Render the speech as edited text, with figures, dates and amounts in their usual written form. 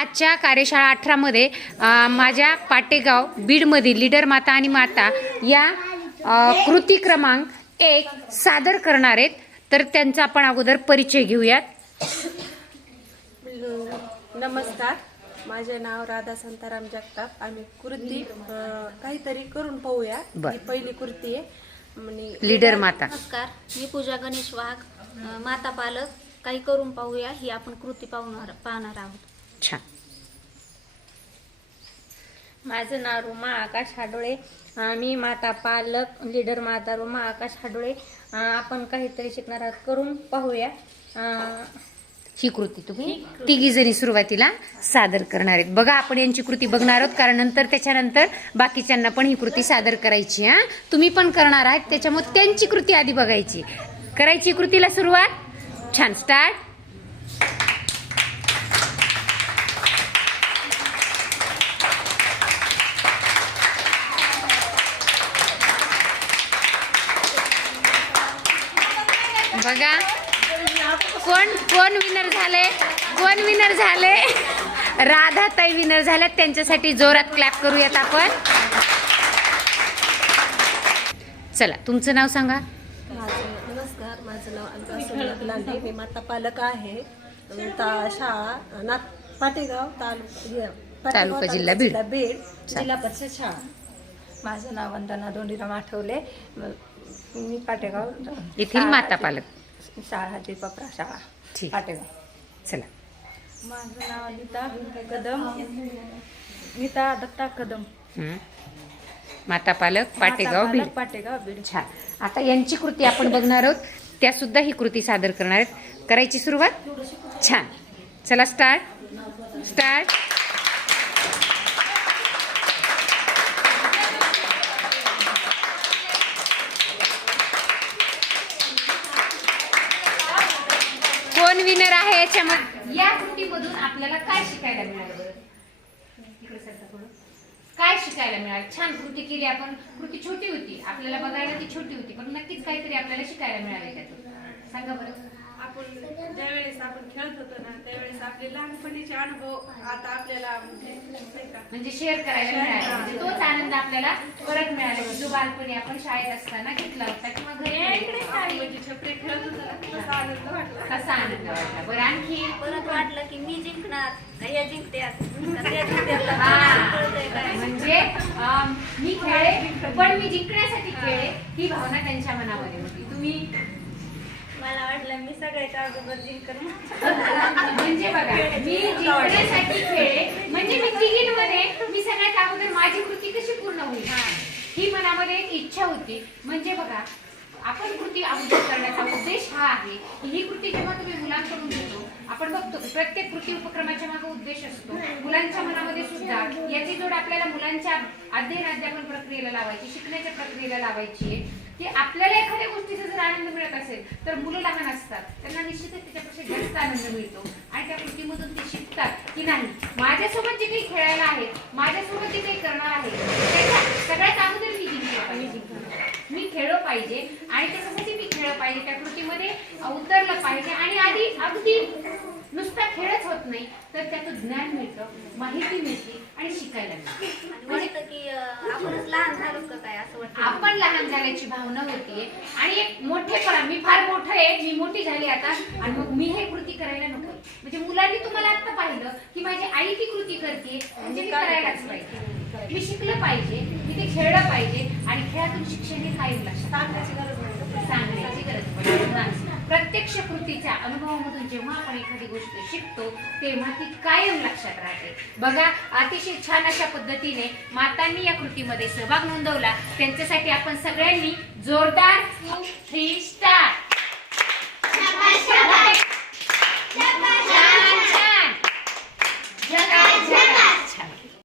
आजच्या कार्यशाळा 18 मध्ये माझ्या पाटेगाव बीडमधील लीडर माता आणि माता या कृती क्रमांक 1 सादर करणार आहेत. तर त्यांचा आपण अगोदर परिचय घेऊयात. नमस्कार, माझे नाव राधा संताराम जगताप. आम्ही कृती काहीतरी करून पाहूया. ही पहिली कृती आहे. लीडर माता. नमस्कार, मी पूजा गणेश वाघ, माता पालक. काही करून पाहूया ही आपण कृती पाहणार आहोत. छान. माझं नाव रुमा आकाश हाडोळे. मी माता पालक, लीडर माता रुमा आकाश हाडोळे. आपण काहीतरी शिकणार आहोत, करून पाहूया. ही कृती तुम्ही तिघी जणी सुरुवातीला सादर करणार आहेत. बघा, आपण यांची कृती बघणार आहोत, कारण त्याच्यानंतर बाकीच्यांना पण ही कृती सादर करायची. तुम्ही पण करणार आहात, त्याच्यामुळे त्यांची कृती आधी बघायची. करायची कृतीला सुरुवात. छान. स्टार्ट. बघा कोण विनर झाले, कोण विनर झाले. राधाताई विनर झाल्यात. त्यांच्यासाठी जोरात क्लॅप करूयात आपण. चला, तुमचं नाव सांगा. नमस्कार, माझं नाव अलका सोमनाथ लांडे. मी माता पालक आहे. शाळा पाटेगाव तालुका जिल्हा बीड. जिल्हा परिषद शाळा. माझं नाव वंदना दोंडीराम आठवले. मी पाटेगाव येथील माता पालक शाळा दीपप्रा शाळा ठीक. पाटेगाव. चला. माझं नाव नीता कदम, नीता दत्ता कदम. माता पालक पाटेगाव बीड. पाटेगाव बीड. छान. आता यांची कृती आपण बघणार आहोत. त्या सुद्धा ही कृती सादर करणार आहेत. करायची सुरुवात. छान. चला, स्टार्ट. स्टार्ट. कोण विनर आहे याच्यामध्ये? या कृतीमधून आपल्याला काय शिकायला मिळालं? काय शिकायला मिळालं? छान कृती केली आपण. कृती छोटी होती, आपल्याला बघायला ती छोटी होती, पण नक्कीच काहीतरी आपल्याला शिकायला मिळालं त्यातून. सांगा बरं. आपण ज्यावेळेस आपण खेळत होतो ना, त्यावेळेस आपले लहानपणीचे अनुभव आता आपल्याला म्हणजे शेअर करायला मिळाले. म्हणजे तोच आनंद आपल्याला परत मिळाला जो बालपणी आपण शाळेत असताना घेतला होता किंवा घरी म्हणजे छपरी खेळत होतो ना, तसा आनंद वाटला. कसा आनंद वाटला. बरं, आणखी परत वाटलं की मी जिंकणार, या जिंकत्यात. म्हणजे मी खेळे पण मी जिंकण्यासाठी खेळे, ही भावना त्यांच्या मनामध्ये होती. तुम्ही? मला वाटलं मी सगळ्याच्या अगोदर जिंकणार. म्हणजे बघा, मी जिंकण्यासाठी खेळे म्हणजे मी तिघींमध्ये मी सगळ्यात अगोदर माझी कृती कशी पूर्ण होईल ही मनामध्ये एक इच्छा होती. म्हणजे बघा, आपण कृती अगोदर करण्याचा उद्देश हा आहे की ही कृती जेव्हा तुम्ही मुलांकडून घेतो, आपण बघतो प्रत्येक कृती उपक्रमाच्या मागे उद्देश असतो. मुलांच्या मनामध्ये सुद्धा याची जोड आपल्याला मुलांच्या अध्ययन प्रक्रियेला लावायची, शिकण्याच्या प्रक्रियेला लावायची आहे. की आपल्याला एखाद्या गोष्टीचा जर आनंद मिळत असेल तर मुलं लहान असतात, त्यांना निश्चितच त्याच्यापेक्षा जास्त आनंद मिळतो आणि त्या कृतीमधून ते शिकतात की नाही, माझ्यासोबत जे काही खेळायला आहे, माझ्यासोबत जे काही करणार आहे, त्याच्या सगळ्यात अगोदर मी जिंकलं पाहिजे. मी खेळलो पाहिजे आणि त्याच्यासाठी मी खेळलं पाहिजे, त्या कृतीमध्ये उतरलं पाहिजे. आणि आधी अगदी नुसता खेळच होत नाही, तर त्यातून ज्ञान मिळतं, माहिती मिळते आणि शिकायला मिळतं. वाटतं की आपणच लहान झालो का काय असं वाटतं. आपण लहान झाल्याची भावना होतीये आणि एक मोठेपणा, मी फार मोठं आहे, मी मोठी झाली आता आणि मग मी हे कृती करायला नको. म्हणजे मुलांनी तुम्हाला आता पाहिलं की माझी आई ती कृती करते म्हणजे मी करायलाच पाहिजे. मी शिकलं पाहिजे, मी ते खेळलं पाहिजे आणि खेळातून शिक्षण हे कायम लक्षात सांगण्याची गरज पडते. प्रत्यक्ष कृतीच्या अनुभवामधून जेव्हा आपण एखादी गोष्ट शिकतो तेव्हा ती कायम लक्षात राहते. बघा, अतिशय छान अशा पद्धतीने मातांनी या कृतीमध्ये सहभाग नोंदवला. त्यांच्यासाठी आपण सगळ्यांनी जोरदार 2, 3 स्टार्ट.